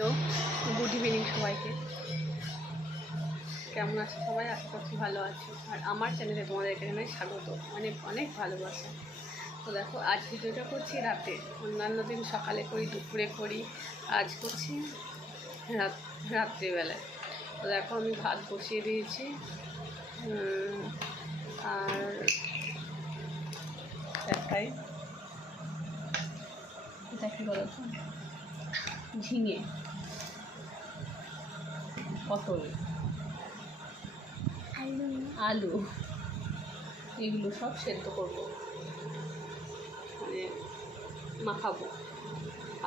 Hello, good evening সবাইকে। কেমন আছো সবাই? আশা করছি ভালো আছো। আর আমার চ্যানেলে তোমাদেরকে জানাই স্বাগত, অনেক অনেক ভালোবাসা। তো দেখো, আজ ভিডিওটা করছি রাতে, অন্যান্য দিন সকালে করি, দুপুরে করি, আজ করছি রাত্রিবেলায়। তো দেখো, আমি ভাত বসিয়ে দিয়েছি। আর দেখাই, এটা কী বলো তো, ঝিঙে, পটল, আলু, এগুলো সব সেদ্ধ করবো, মানে মাখাবো।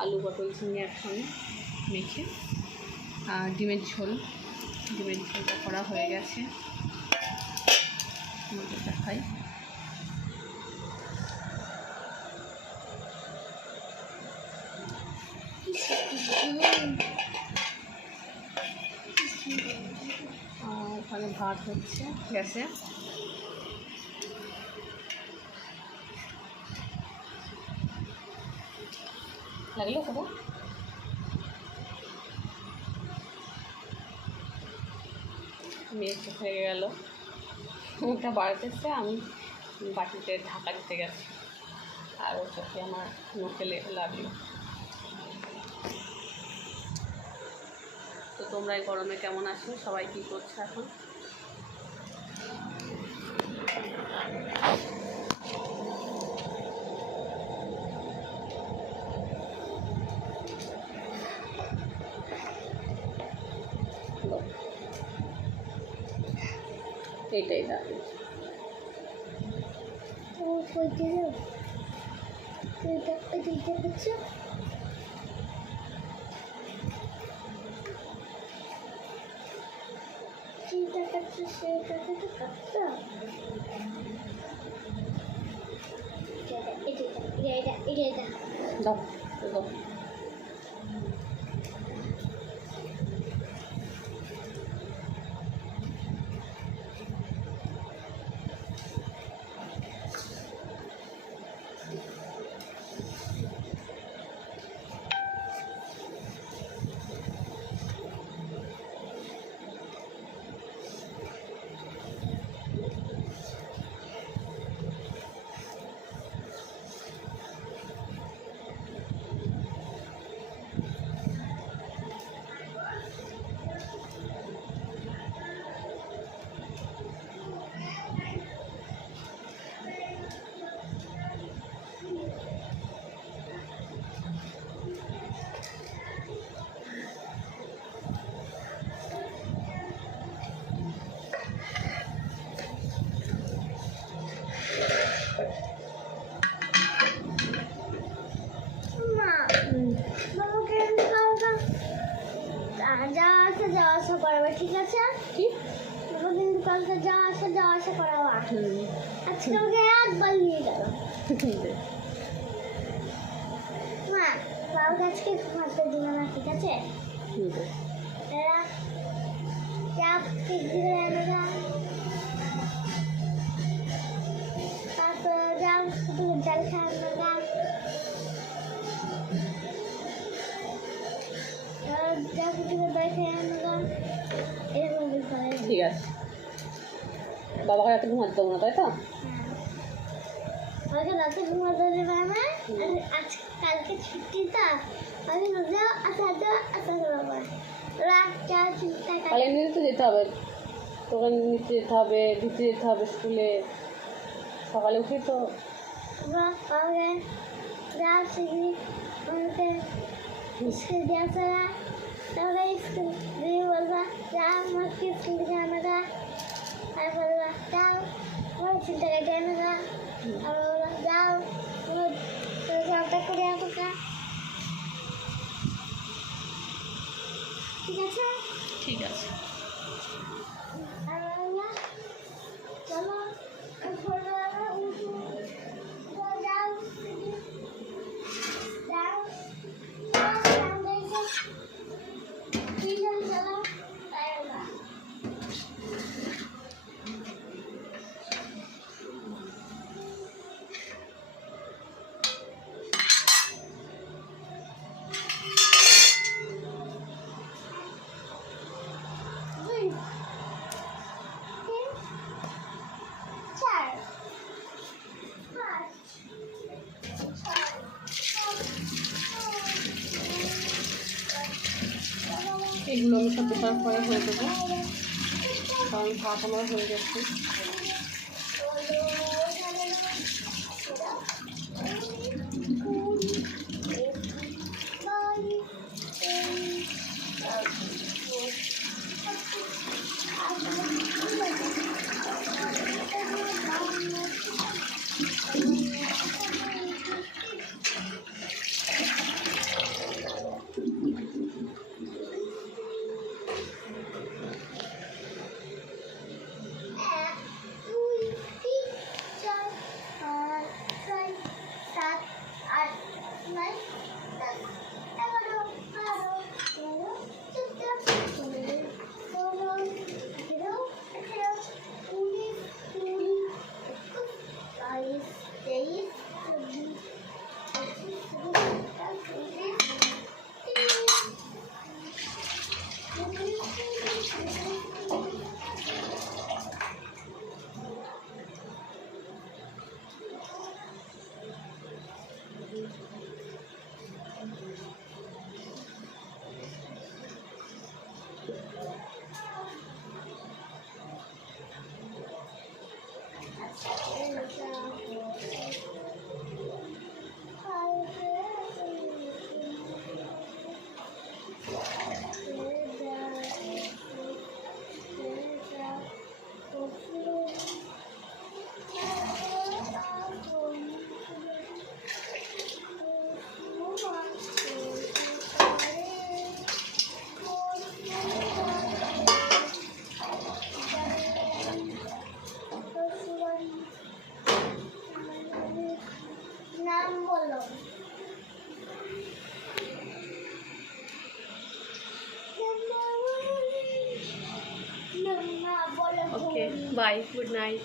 আলু পটল ঝিঙে একসঙ্গে মেখে। আর ডিমের ঝোলটা করা হয়ে গেছে, তোমাদের দেখাই। ওখানে ভাত হচ্ছে গ্যাসে। লাগলো কোথা? মেয়ে চোখ হয়ে গেল, মুখটা বাড়াতে এসছে, আমি বাটিতে ঢাকা দিতে গেছি, আর ও চোখে আমার মুখে লাগলো। তো তোমরা এই গরমে কেমন আছো? সবাই কী করছো এখন? এইটাই দাঁড়িয়ে দাও দাও। যাওয়া আসা করাবে, ঠিক আছে? কি কিন্তু কালকে যাওয়া আসা করাবা। আজকে আমাকে একবার নিয়ে গেল। মা, বাবুকে আজকে ঘুমাতে দিল না, ঠিক আছে? এরা চাপ ঠিক দিলে এরা, তারপর যাও শুধু জল খাওয়ানো গান, যা কিছু দই খাওয়ানো গান, এরকম বিষয়। ঠিক আছে, বাবাকে রাতে ঘুমাতে দেবো না, তাই তো? আমাকে রাতে ঘুমাতে দেবে না। আজ কালকে ছুটি তো, আমি যাও আসা বাবা, রাতটা চিন্তা কালে নিতে তো যেতে হবে, তোকে নিতে যেতে হবে, দিতে যেতে হবে স্কুলে। সকালে উঠি তো বাবাকে যাও শিখি, আমাকে স্কুল দিয়ে আসা, তারপরে স্কুল দিয়ে বলবা যাও আমাকে স্কুল দিয়ে আনাগা, আর বলবা যাও আমার চিন্তা কাটে আনাগা, আর বলবা যাও জলটা করে আনাগা, ঠিক আছে? ঠিক আছে। আর বলবা চলো ভোরবেলা উঠু, যাও যাও চলো, তাই বলবা। এগুলো আমি সব প্রেশার কুকারে হয়ে দেবো, কারণ ভাত আমার হয়ে গেছে। নাম বলো। ওকে, বাই, গুড নাইট।